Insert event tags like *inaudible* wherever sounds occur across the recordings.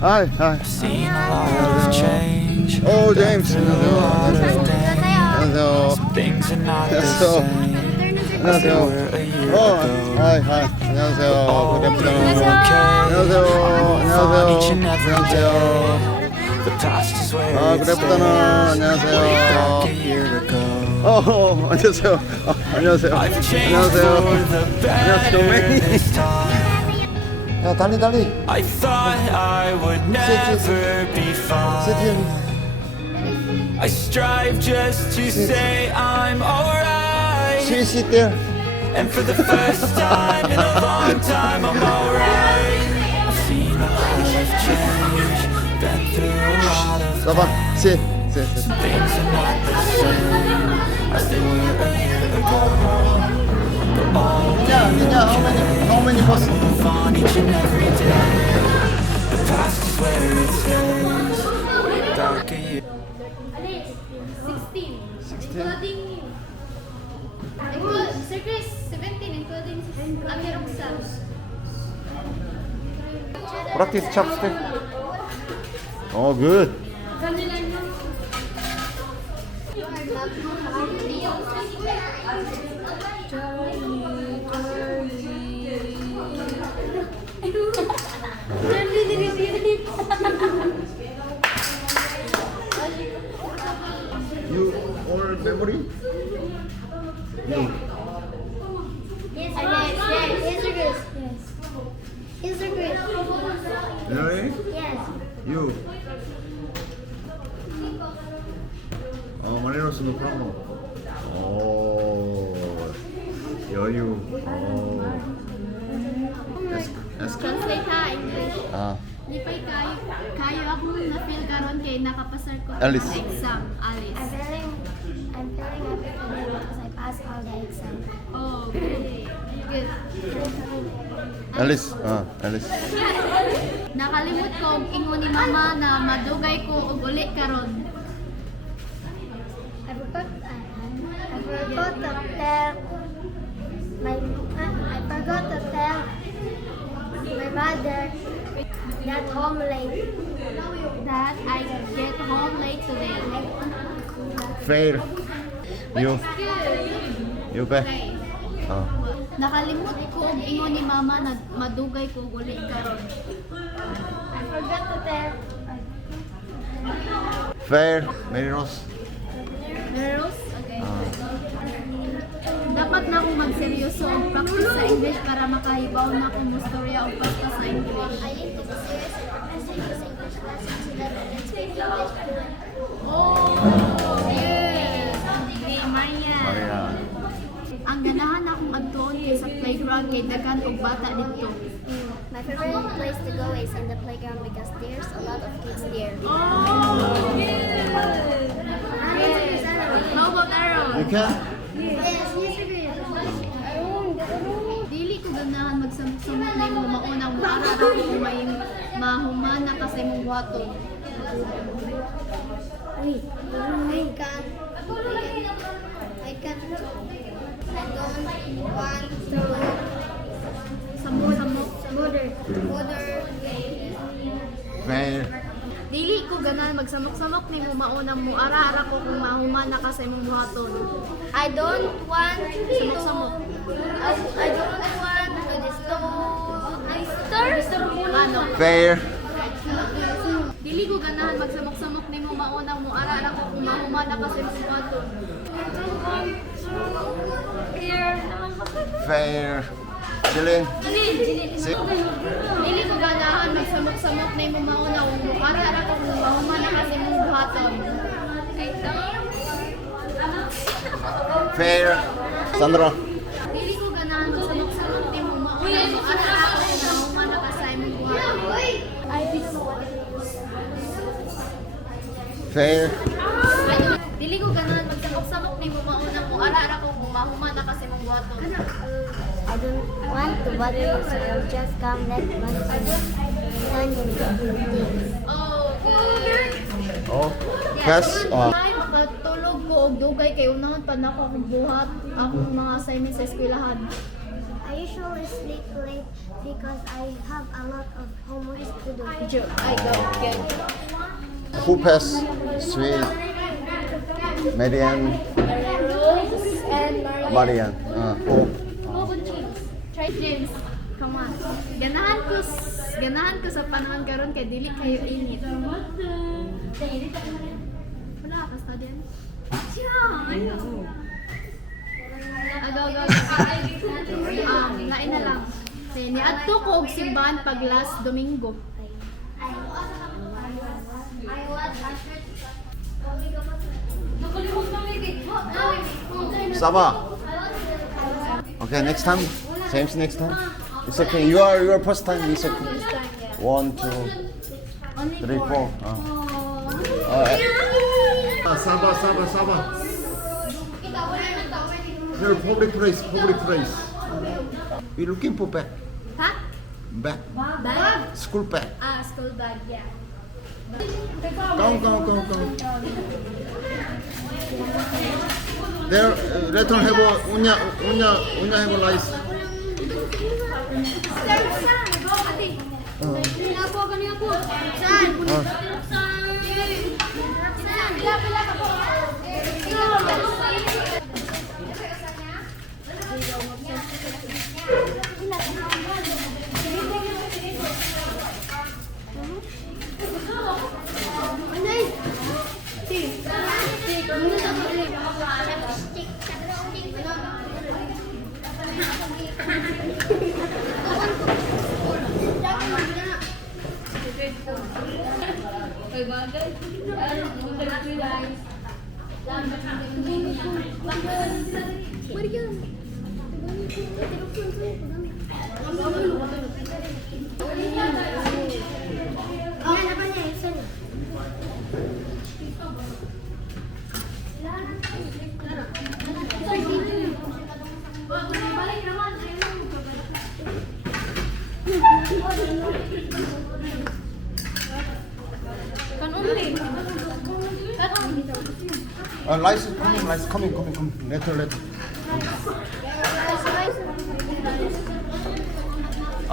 Hi, hi. Seen a lot of change. Oh, James. 안녕하세요. Some things are not the 안녕하세요. same. They 안녕하세요. were a year 어, ago. hi, hi. 안녕하세요. All Good will be afternoon. okay. 안녕하세요. Each and 안녕하세요. every 안녕하세요. day. The past is where 아, it good afternoon. stays. Dark 안녕하세요. a year ago. 어, 어, 안녕하세요. 아, 안녕하세요. I've changed 안녕하세요. for the better 동맹이. this time. 야, 달리, 달리. I thought I would never be fine. 세팅. I strive just to say I'm alright. 실시 때. And for the first time in a long time, I'm alright. I've seen a lot of change, been through a lot of 써봐. 시. 시, 시. things are not the same as they were a year ago. But all 야, 야, how many, how many person? move on each and every day. The. 16. 16? Including you. Chris, 17 including Ami Roxanne. Practice chopstick. Oh, good. You all memory? You. Yes, yes, yes. Sir Chris. Yes. Yes, Sir Chris. Really? Yes. You. 어, 마리노스 no problem. 오, 여유. 오. Translate ha, ah. English. Ah. Di pa kayo, kayo ako na-feel karon kay nakapasar ko Alice. ang exam. Alice. I'm feeling, I'm feeling happy today because I passed all the exam. Oh, okay. Good. Alice. Ah, Alice. Nakalimot ko ang ingon ni mama na madugay ko og uli karon. I forgot, ah, I forgot to tell my mother that home late. That I get home late today. Fair. You. You be. Okay. 어. Nakalimot ko ang ingon ni mama na madugay ko og uli karon. I forgot to tell Fair. Marynos. Girls? Okay. Na akong magseryoso og practice sa English para makahibaw na akong mustorya og basta sa English. Oh, yes. Hey, Maria. Maria. Ang ganahan akong adtuon kay sa playground kay daghan og bata dito. My favorite place to go is in the playground because there's a lot of kids there. Oh, yes. Yes. How about Aaron? Can? Yes, yes, agree. Dili ko ganahan magsamot na imong maunang ara ra ko may mahumana ka sa imong buhaton. Wait, I can. I can. I don't want to Samot samot. bother. Bother. Fair. Dili ko ganahan magsamok-samok nimo maunang mo ara-ara ko kung mahumana ka sa imong buhaton. I don't want to. Samok-samok. I, I don't want. Ano? Fair. Dili ko ganahan magsamok-samok nimo maunang mo ara-ara ko kung mahumana ka sa. Here. Fair. Chilling. Si Dili ko ganahan magsamok-samok nimo maunang mo ara-ara ko kung mahumana ka sa buhaton. Fair. Sandra. Dili ko ganahan magsamok-samok nimo maunang mo ara-ara ko kung mahumana ka sa imong buhaton. I don't know what it is. Fair. Dili ko ganahan magsamok-samok nimo maunang mo ara-ara ko kung mahumana ka sa imong buhaton. I don't want to bother you, so I'll just come let one done your things. Oh, good. Oh. Cass. Uh, Ay, makatulog ko og dugay kay unahan pa na ako akong buhat akong mga assignment sa eskwelahan. I usually sleep late because I have a lot of homework to do. I go get pass? Sweet. Marian. Rose and Maria. Marian. Uh? James. Try James. Come on. Ganahan ko ganahan ko sa panahon karon kay dili kayo init. Wala ka sa din. Agaw, agaw. Ah, ngain na lang. Say, niadto ko og simbahan pag last Domingo. Saba. Okay, next time. James, next time. It's okay. You are your first time. It's okay. One, two, three, four. Uh. Alright. Saba, Saba, Saba. Here, public place, public place. We looking for bag. Ha? Bag. Bag? School bag. Ah, school bag, yeah. Come, come, come, come. Their uh, return have a unya unya unya have a life. Uh. Uh. Uh, rice is coming, rice coming, coming, coming. Later, later.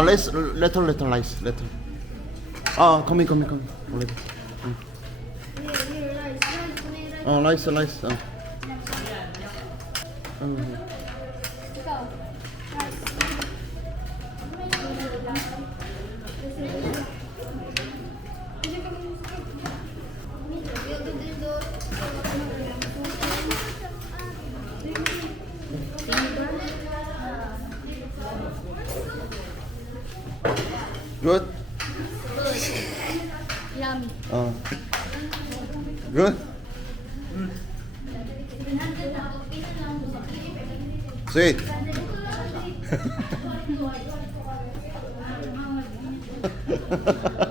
아 레스 레터 레터 라이스 레터. 아 커밍 커밍 커밍 레터 어 라이스 라이스. 어. 응. Good. Yummy. Uh. Good. Sweet. *laughs*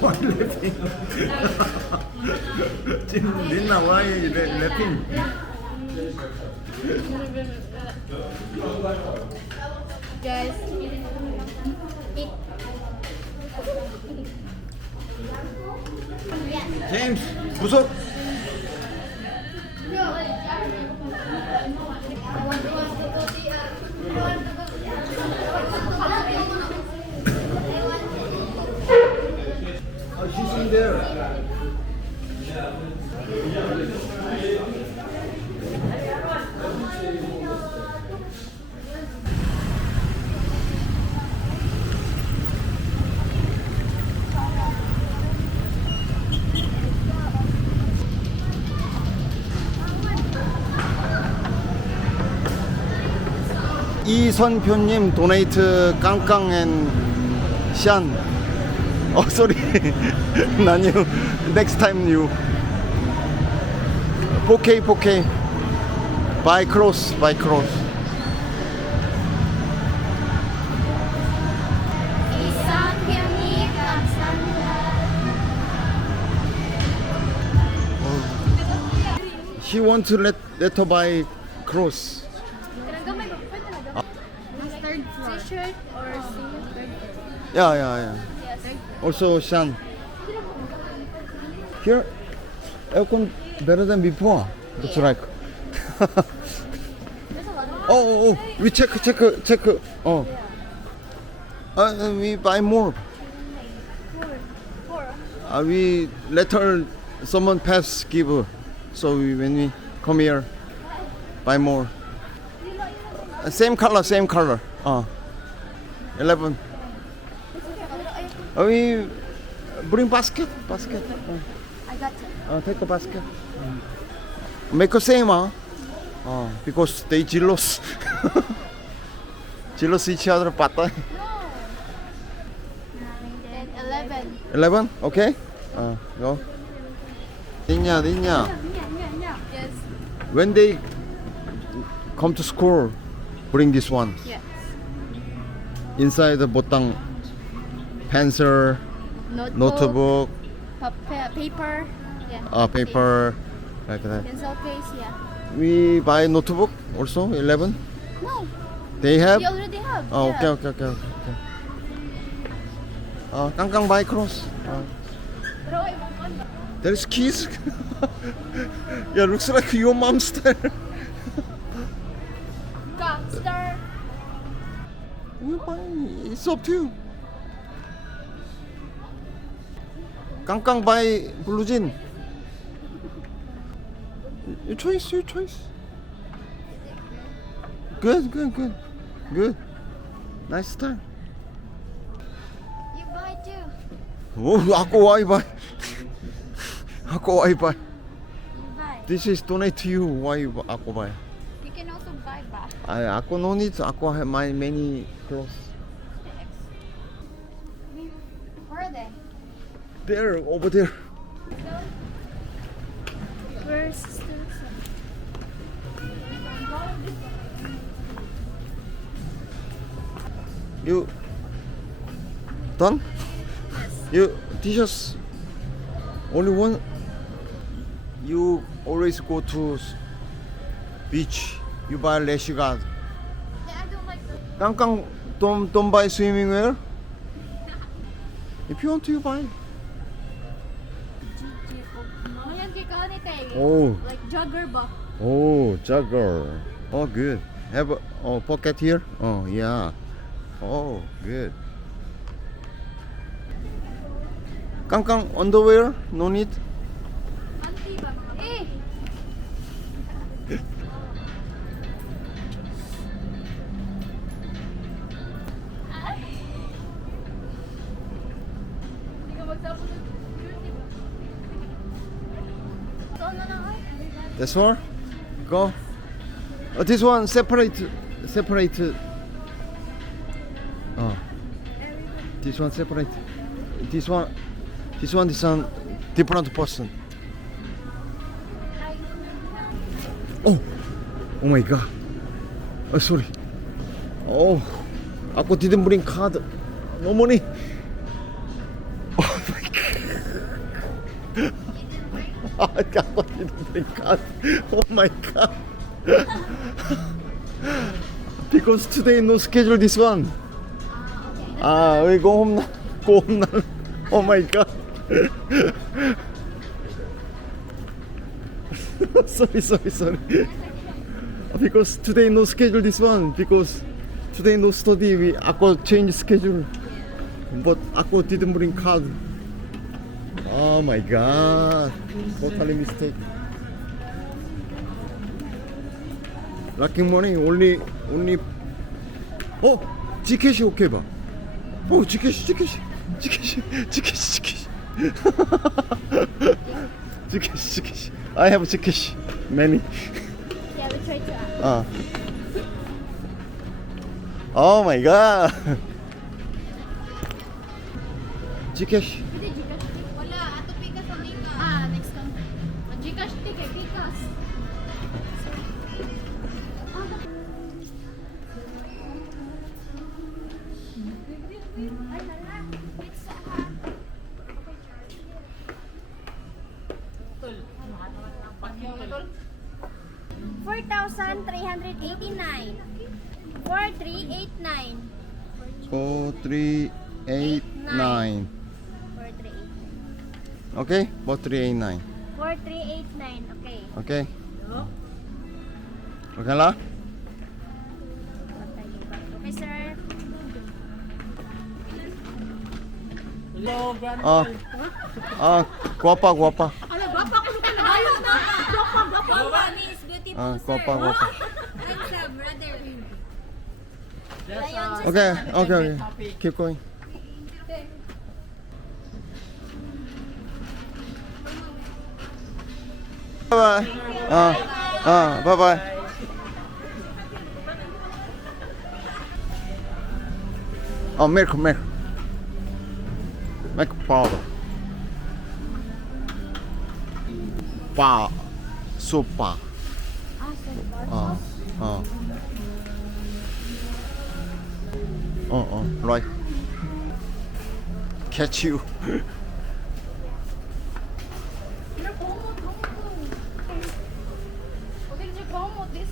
Why laughing? Lina, why are you la- laughing? Guys. James, 구석. There. 이선표님 도네이트 깡깡 앤 샨. Oh, sorry. *laughs* Next time you. Poke, poke. By cross, by cross. He wants to let let her buy cross. Ah. Yeah, yeah, yeah. Also, Shan. Here, aircon better than before. Looks like. *laughs* Oh, oh, oh, we check, check, check. Oh. Uh, we buy more. Uh, we let her someone pass give. So we, when we come here, buy more. Uh, same color, same color. Uh, 11. Uh, we bring basket, basket. Uh, I got it. uh, take a basket. Make the same, huh? Uh, because they jealous. *laughs* jealous each other, pata. Then eleven. 11, okay? Uh, go. Niña, niña. Yes. When they come to school, bring this one. Yes. Inside the botang pencil, Notebook. notebook, pa- pa- paper. Yeah. uh, paper, like that. Pencil case. Yeah. We buy notebook also 11. No. They have. We already have. Oh, yeah. okay, okay, okay, okay. Uh, kangkang buy cross. Uh, Pero I want one. there's keys. *laughs* yeah, looks like your mom's style. Ka, star. You buy. It's up to you. Kangkang buy blue jean. Your choice, your choice. Good, good, good, good. Nice style. You buy too. Oh, ako why buy? ako why buy? Buy. This is donate to you. Why you ako buy? You can also buy back. I ako no need. Ako have my many clothes. There, over there. Where's You done? You t-shirts only one. You always go to beach. You buy rash guard. Yeah, I don't like the. Kangkang don't don't buy swimming wear. *laughs* If you want to, you buy. Oh. Like jogger ba? Oh, jugger. Oh, good. Have a oh, pocket here? Oh, yeah. Oh, good. Kangkang underwear? No need? Eh! This one? Go. Oh, this one separate. Separate. Oh. This one separate. This one. This one is on different person. Oh. Oh my god. Oh sorry. Oh. Ako didn't bring card. No money. Bring card. Oh my god. because today no schedule this one. Ah, we go home now. Go home now. Oh my god. *laughs* sorry, sorry, sorry. Because today no schedule this one. Because today no study. We Ako change schedule. But Ako didn't bring card. Oh my god. Totally mistake. Lucky morning only only 어? 봐. 어, 지켓이 지켓이 지켓이 지켓이 지켓이 지켓이 지켓이 I have 지켓이 many. Yeah, we try to. 아. Oh my god. 지켓이 4,389. 4,389. 4389. 4389. Okay? 4389. 4389. Okay. Okay. Hello? Okay lang? Ah. Ah, guapa, guapa. Miss Beautiful, Ah, sir. guapa, guapa. Handsome, brother. Okay, okay, okay. Keep going. Bye bye. Uh, uh, bye bye. Oh, milk, milk. Milk powder. Pa. Sopa. Uh, uh. 어, 어, right. Catch you.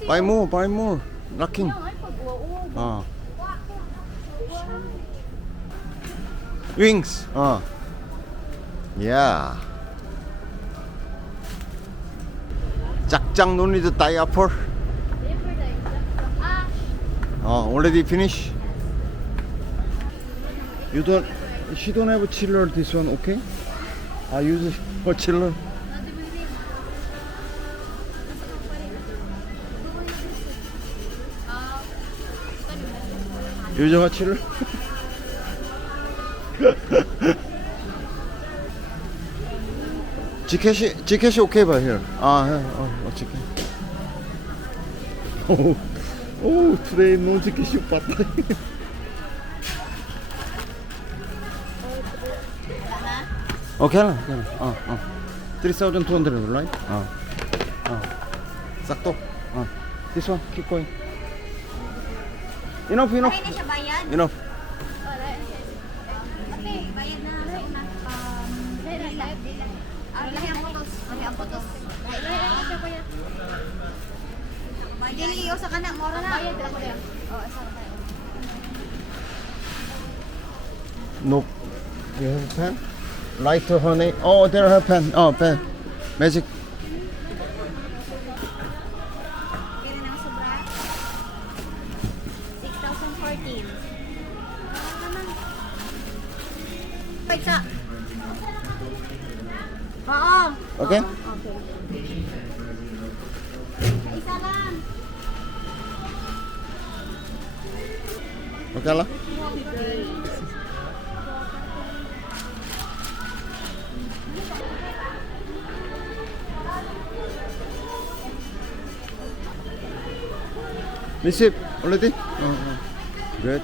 Buy more, buy more. Knocking. 어. Wings. 어. Yeah. 짝짝 논리드 다이아폴. 어, already finish. You don't, she don't have a chiller. This one, okay? I use a chiller. A chiller. 지켓이 지켓이 오케이 봐 here. 아, 해. 어, 어 지켓. 오, 오, today no 지켓이 봤다. 오케이 라 오케이 어, 어. 3,200 right? 어. 어. 싹도. 어. This one, keep going. Enough, enough. Okay na siya bayad? Enough. Okay, bayad na. Bayad na. Ah, laki ang putos. Laki ang putos. Dili, usa ka na. Mora na. Bayad ako yan. Oh, isa ka. No. You have a pen? Lighter, honey. Oh, there have pen. Oh, pen. Magic. Receipt already? Oh, oh. Good.